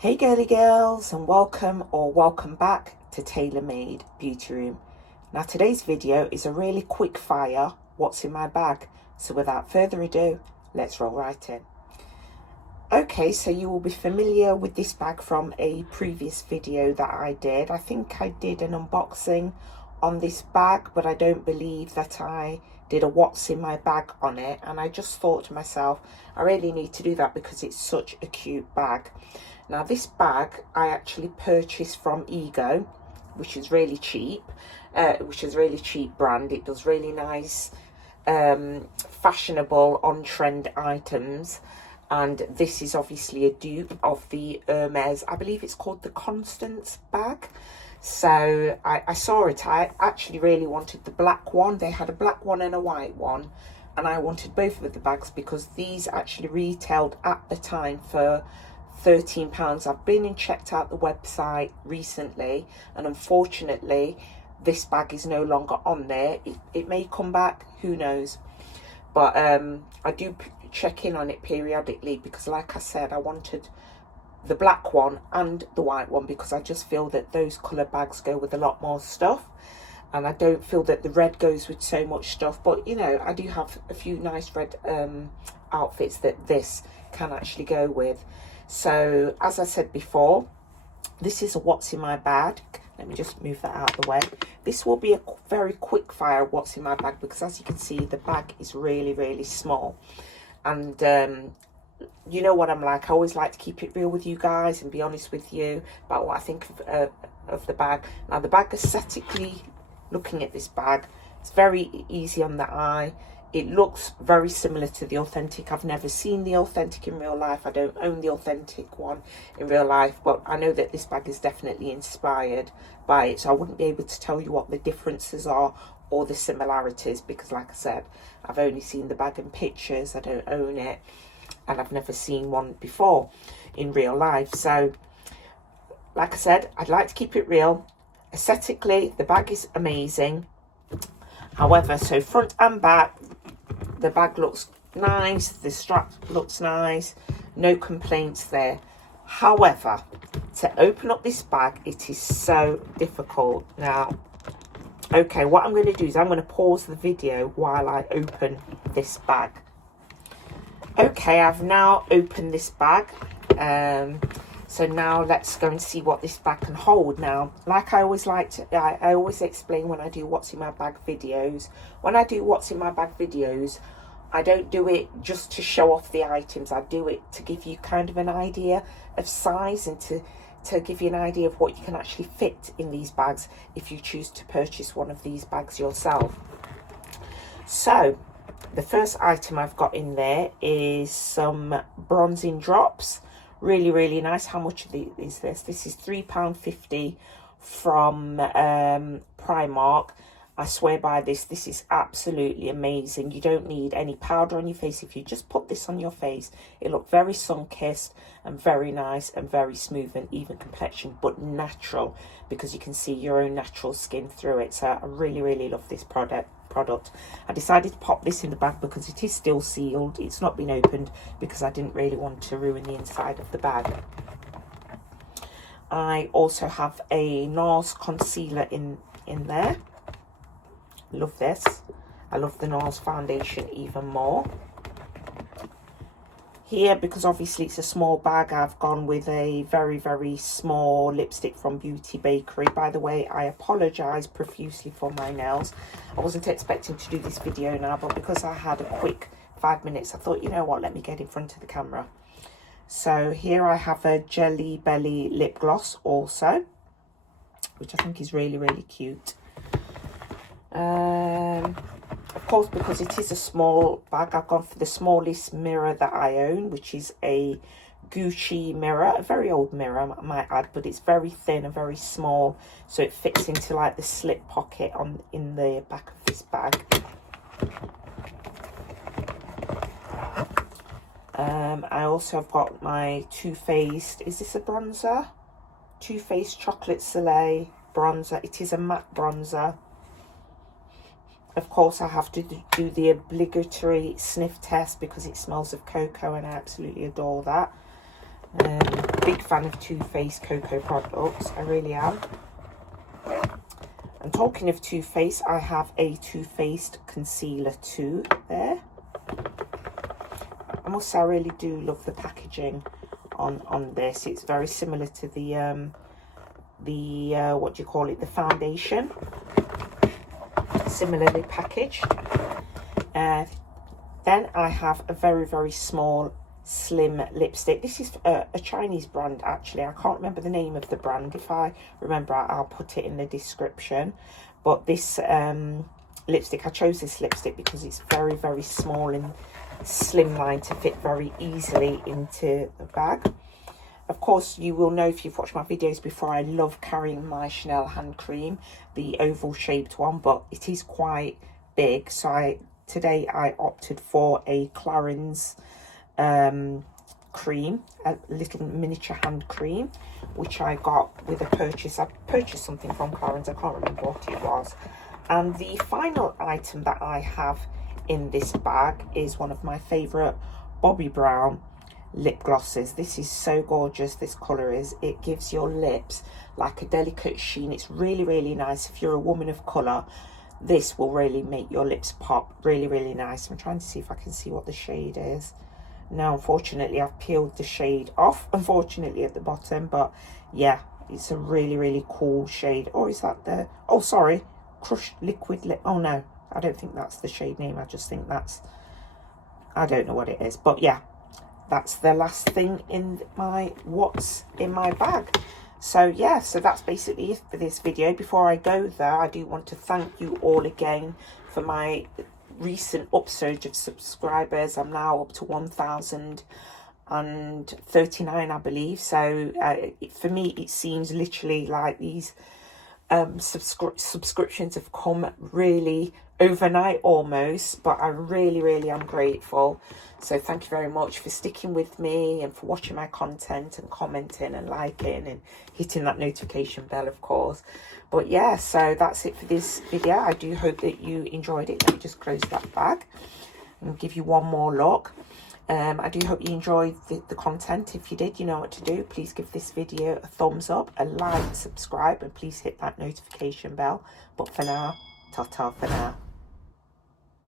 Hey girly girls, and welcome back to Tailor Made Beauty Room. Now today's video is a really quick fire what's in my bag. So without further ado, let's roll right in. Okay, so you will be familiar with this bag from a previous video that I did. I think I did an unboxing on this bag, but I don't believe that I did a what's in my bag on it. And I just thought to myself, I really need to do that because it's such a cute bag. Now this bag I actually purchased from Ego, which is really cheap, brand. It does really nice, fashionable, on-trend items. And this is obviously a dupe of the Hermes, I believe it's called the Constance bag. So I saw it. I actually really wanted the black one. They had a black one and a white one, and I wanted both of the bags because these actually retailed at the time for £13. I've been and checked out the website recently, and unfortunately this bag is no longer on there. It may come back, who knows, but I do check in on it periodically because, like I said, I wanted the black one and the white one because I just feel that those colour bags go with a lot more stuff, and I don't feel that the red goes with so much stuff. But you know, I do have a few nice red outfits that this can actually go with. So as I said before, this is a what's in my bag. Let me just move that out of the way. This will be a very quick fire what's in my bag because, as you can see, the bag is really small. And you know what I'm like. I always like to keep it real with you guys and be honest with you about what I think of the bag. Now the bag, aesthetically looking at this bag, it's very easy on the eye. It looks very similar to the authentic. I've never seen the authentic in real life. I don't own the authentic one in real life, but I know that this bag is definitely inspired by it. So I wouldn't be able to tell you what the differences are or the similarities because, like I said, I've only seen the bag in pictures. I don't own it, and I've never seen one before in real life. So, like I said, I'd like to keep it real. Aesthetically, the bag is amazing. However, so front and back, the bag looks nice, the strap looks nice, no complaints there. However, to open up this bag, it is so difficult. Now, okay, what I'm going to do is I'm going to pause the video while I open this bag. Okay, I've now opened this bag. So now let's go and see what this bag can hold. Now, like I always I always explain when I do what's in my bag videos. When I do what's in my bag videos, I don't do it just to show off the items. I do it to give you kind of an idea of size and to give you an idea of what you can actually fit in these bags if you choose to purchase one of these bags yourself. So the first item I've got in there is some bronzing drops. Really nice. How much is this? This is £3.50 from Primark. I swear by this. This is absolutely amazing. You don't need any powder on your face. If you just put this on your face, it looks very sun-kissed and very nice and very smooth and even complexion, but natural, because you can see your own natural skin through it. So I really love this product. I decided to pop this in the bag because it is still sealed. It's not been opened because I didn't really want to ruin the inside of the bag. I also have a Nars concealer in there. Love this. I love the Nars foundation even more. Here, because obviously it's a small bag, I've gone with a very small lipstick from Beauty Bakery. By the way, I apologise profusely for my nails. I wasn't expecting to do this video now, but because I had a quick 5 minutes, I thought, you know what, let me get in front of the camera. So here I have a Jelly Belly lip gloss also, which I think is really cute. Of course, because it is a small bag, I've gone for the smallest mirror that I own, which is a Gucci mirror, a very old mirror I might add, but it's very thin and very small, so it fits into like the slip pocket in the back of this bag. I also have got my Too Faced, is this a bronzer? Too Faced Chocolate Soleil bronzer. It is a matte bronzer. Of course, I have to do the obligatory sniff test because it smells of cocoa and I absolutely adore that. big fan of Too Faced cocoa products. I really am. And talking of Too Faced, I have a Too Faced concealer too there. I must say I really do love the packaging on this. It's very similar to the what do you call it, the foundation, similarly packaged. Then I have a very small slim lipstick. This is a Chinese brand, actually. I can't remember the name of the brand. If I remember, I'll put it in the description. But this lipstick, I chose this lipstick because it's very small and slimline to fit very easily into the bag. Of course, you will know if you've watched my videos before, I love carrying my Chanel hand cream, the oval shaped one, but it is quite big. So today I opted for a Clarins cream, a little miniature hand cream, which I got with a purchase. I purchased something from Clarins, I can't remember what it was. And the final item that I have in this bag is one of my favourite Bobbi Brown lip glosses. This is so gorgeous, this colour is. It gives your lips like a delicate sheen. It's really nice. If you're a woman of colour, this will really make your lips pop. Really nice. I'm trying to see if I can see what the shade is. Now, unfortunately, I've peeled the shade off, unfortunately, at the bottom. But yeah, it's a really cool shade. Or is that the... Oh, sorry. Crushed Liquid Lip. Oh, no. I don't think that's the shade name. I just think that's... I don't know what it is. But yeah, that's the last thing in my what's in my bag. So yeah, so that's basically it for this video. Before I go there, I do want to thank you all again for my recent upsurge of subscribers. I'm now up to 1,039, I believe. So for me, it seems literally like these subscriptions have come really overnight almost, but I really am grateful. So thank you very much for sticking with me and for watching my content and commenting and liking and hitting that notification bell, of course. But yeah, so that's it for this video. I do hope that you enjoyed it. Let me just close that bag and give you one more look. I do hope you enjoyed the content. If you did, you know what to do. Please give this video a thumbs up, a like, subscribe, and please hit that notification bell. But for now, ta-ta for now.